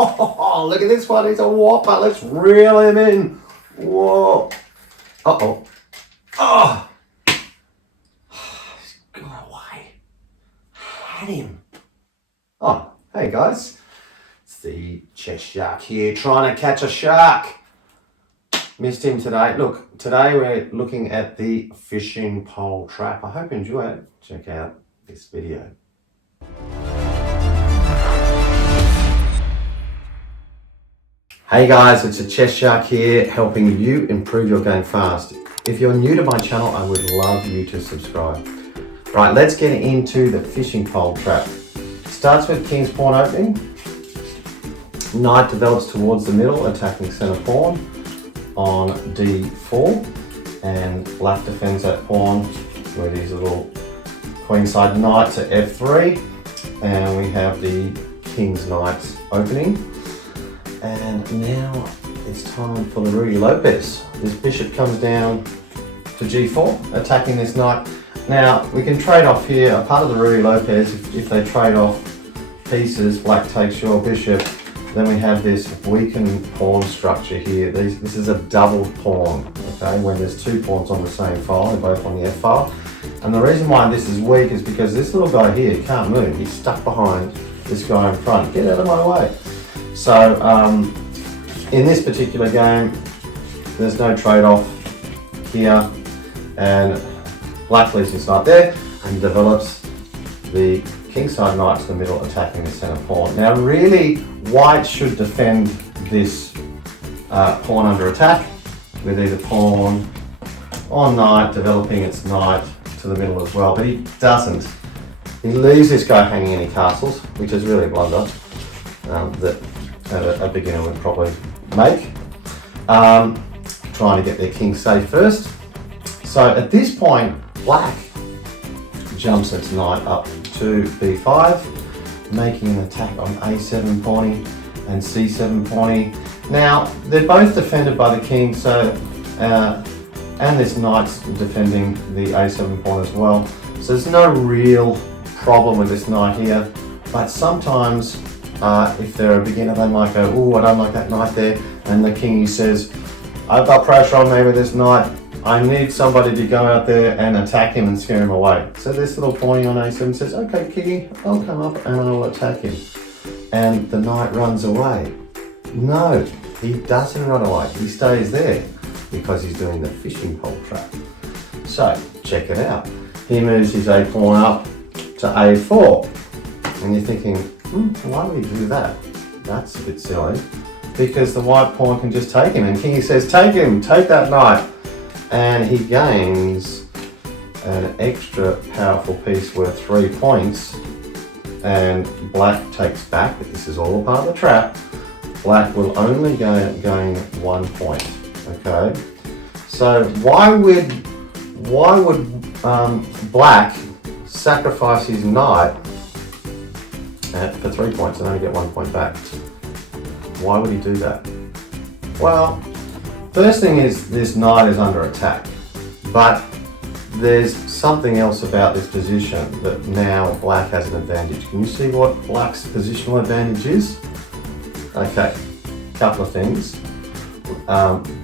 Oh, look at this one. He's a whopper. Let's reel him in. Whoa. Uh-oh. Oh. He's got away. Had him. Oh, hey guys. It's the chess shark here trying to catch a shark. Missed him today. Look, today we're looking at the fishing pole trap. I hope you enjoy it. Check out this video. Hey guys, it's a chess shark here helping you improve your game fast. If you're new to my channel, I would love you to subscribe. Right, let's get into the fishing pole trap. Starts with king's pawn opening. Knight develops towards the middle, attacking center pawn on d4, and black defends that pawn with his little queenside knight to f3, and we have the king's knights opening. And now it's time for the Ruy Lopez. This bishop comes down to g4, attacking this knight. Now we can trade off here. A part of the Ruy Lopez, if they trade off pieces, black takes your bishop, then we have this weakened pawn structure here. This is a double pawn, okay, when there's two pawns on the same file, they're both on the F file. And the reason why this is weak is because this little guy here can't move. He's stuck behind this guy in front. Get out of my way. So in this particular game, there's no trade-off here, and black leaves his knight there and develops the kingside knight to the middle, attacking the center pawn. Now really, white should defend this pawn under attack with either pawn or knight developing its knight to the middle as well, but he doesn't. He leaves this guy hanging any castles, which is really a blunder that a beginner would probably make. Trying to get their king safe first. So at this point, black jumps its knight up to b5, making an attack on a7 pawny and c7 pawny. Now they're both defended by the king, so and this knight's defending the a7 pawn as well. So there's no real problem with this knight here, but sometimes if they're a beginner, they might go, oh, I don't like that knight there. And the king says, I've got pressure on me with this knight. I need somebody to go out there and attack him and scare him away. So this little pawny on a7 says, okay, kingy, I'll come up and I'll attack him. And the knight runs away. No, he doesn't run away. He stays there because he's doing the fishing pole trap. So check it out. He moves his a pawn up to a4. And you're thinking, why would he do that? That's a bit silly. Because the white pawn can just take him, and Kingy says, take him, take that knight. And he gains an extra powerful piece worth 3 points, and black takes back, but this is all a part of the trap. Black will only gain 1 point, okay? So why would black sacrifice his knight for 3 points and only get 1 point back? Why would he do that? Well, first thing is this knight is under attack, but there's something else about this position that now black has an advantage. Can you see what black's positional advantage is? Okay, couple of things.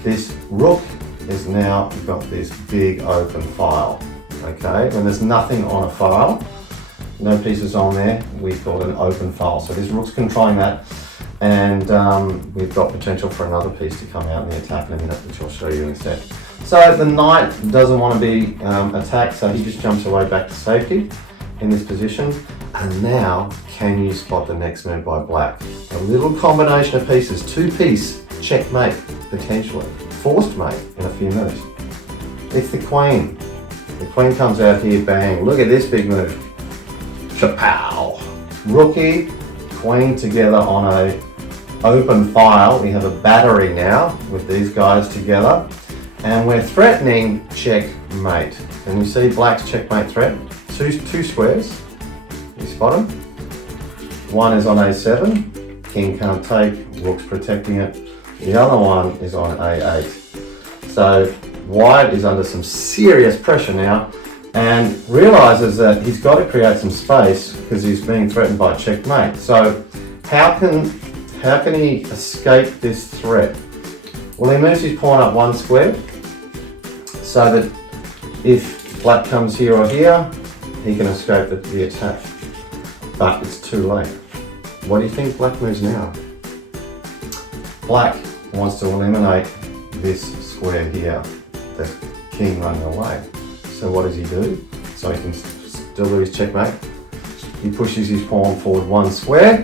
This rook is now got this big open file, okay? When there's nothing on a file, no pieces on there, we call it an open file. So this rook's controlling that, and we've got potential for another piece to come out in the attack in a minute, which I'll show you in a sec. So the knight doesn't want to be attacked, so he just jumps away back to safety in this position. And now, can you spot the next move by black? A little combination of pieces, two-piece checkmate, potentially. Forced mate in a few moves. It's the queen. The queen comes out here, bang. Look at this big move. Chapow. Rookie, queen together on a open file. We have a battery now with these guys together. And we're threatening checkmate. Can you see black's checkmate threat? Two squares. You spot them? One is on a7. King can't take. Rook's protecting it. The other one is on a8. So white is under some serious pressure now and realizes that he's got to create some space because he's being threatened by checkmate. So how can How can he escape this threat? Well, he moves his pawn up 1 square so that if black comes here or here, he can escape the attack. But it's too late. What do you think black moves now? Black wants to eliminate this square here, the king running away. So what does he do? So he can still do his checkmate. He pushes his pawn forward 1 square,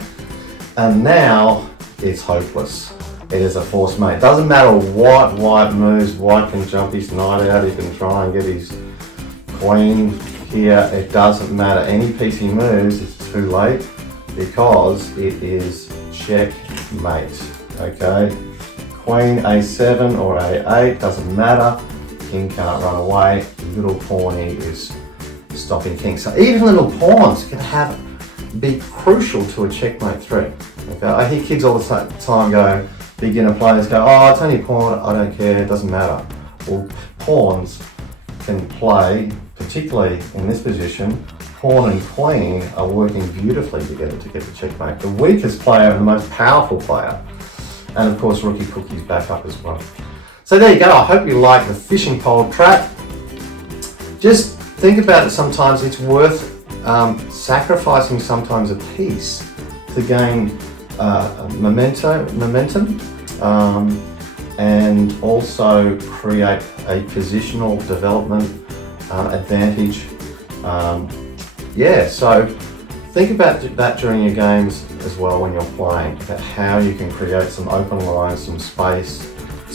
and now it's hopeless. It is a forced mate. It doesn't matter what white moves. White can jump his knight out. He can try and get his queen here. It doesn't matter. Any piece he moves, it's too late because it is checkmate. Okay, queen a7 or a8, doesn't matter. King can't run away. Little pawn here is stopping king. So even little pawns can be crucial to a checkmate threat. Okay, I hear kids all the time go, beginner players go, oh, it's only a pawn, I don't care, it doesn't matter. Well, pawns can play, particularly in this position. Pawn and queen are working beautifully together to get the checkmate. The weakest player and the most powerful player. And of course, rookie cookie's back up as well. So there you go. I hope you like the fishing pole trap. Just think about it sometimes. It's worth sacrificing sometimes a piece to gain momentum and also create a positional development advantage. So think about that during your games as well when you're playing, about how you can create some open lines, some space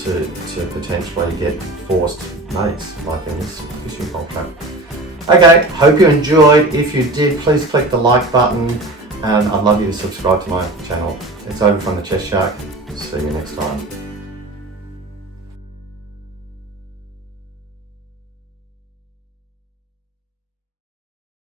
to potentially get forced mates, like in this fishing pole trap. Okay, hope you enjoyed. If you did, please click the like button, and I'd love you to subscribe to my channel. It's over from the Chess Shark. See you next time.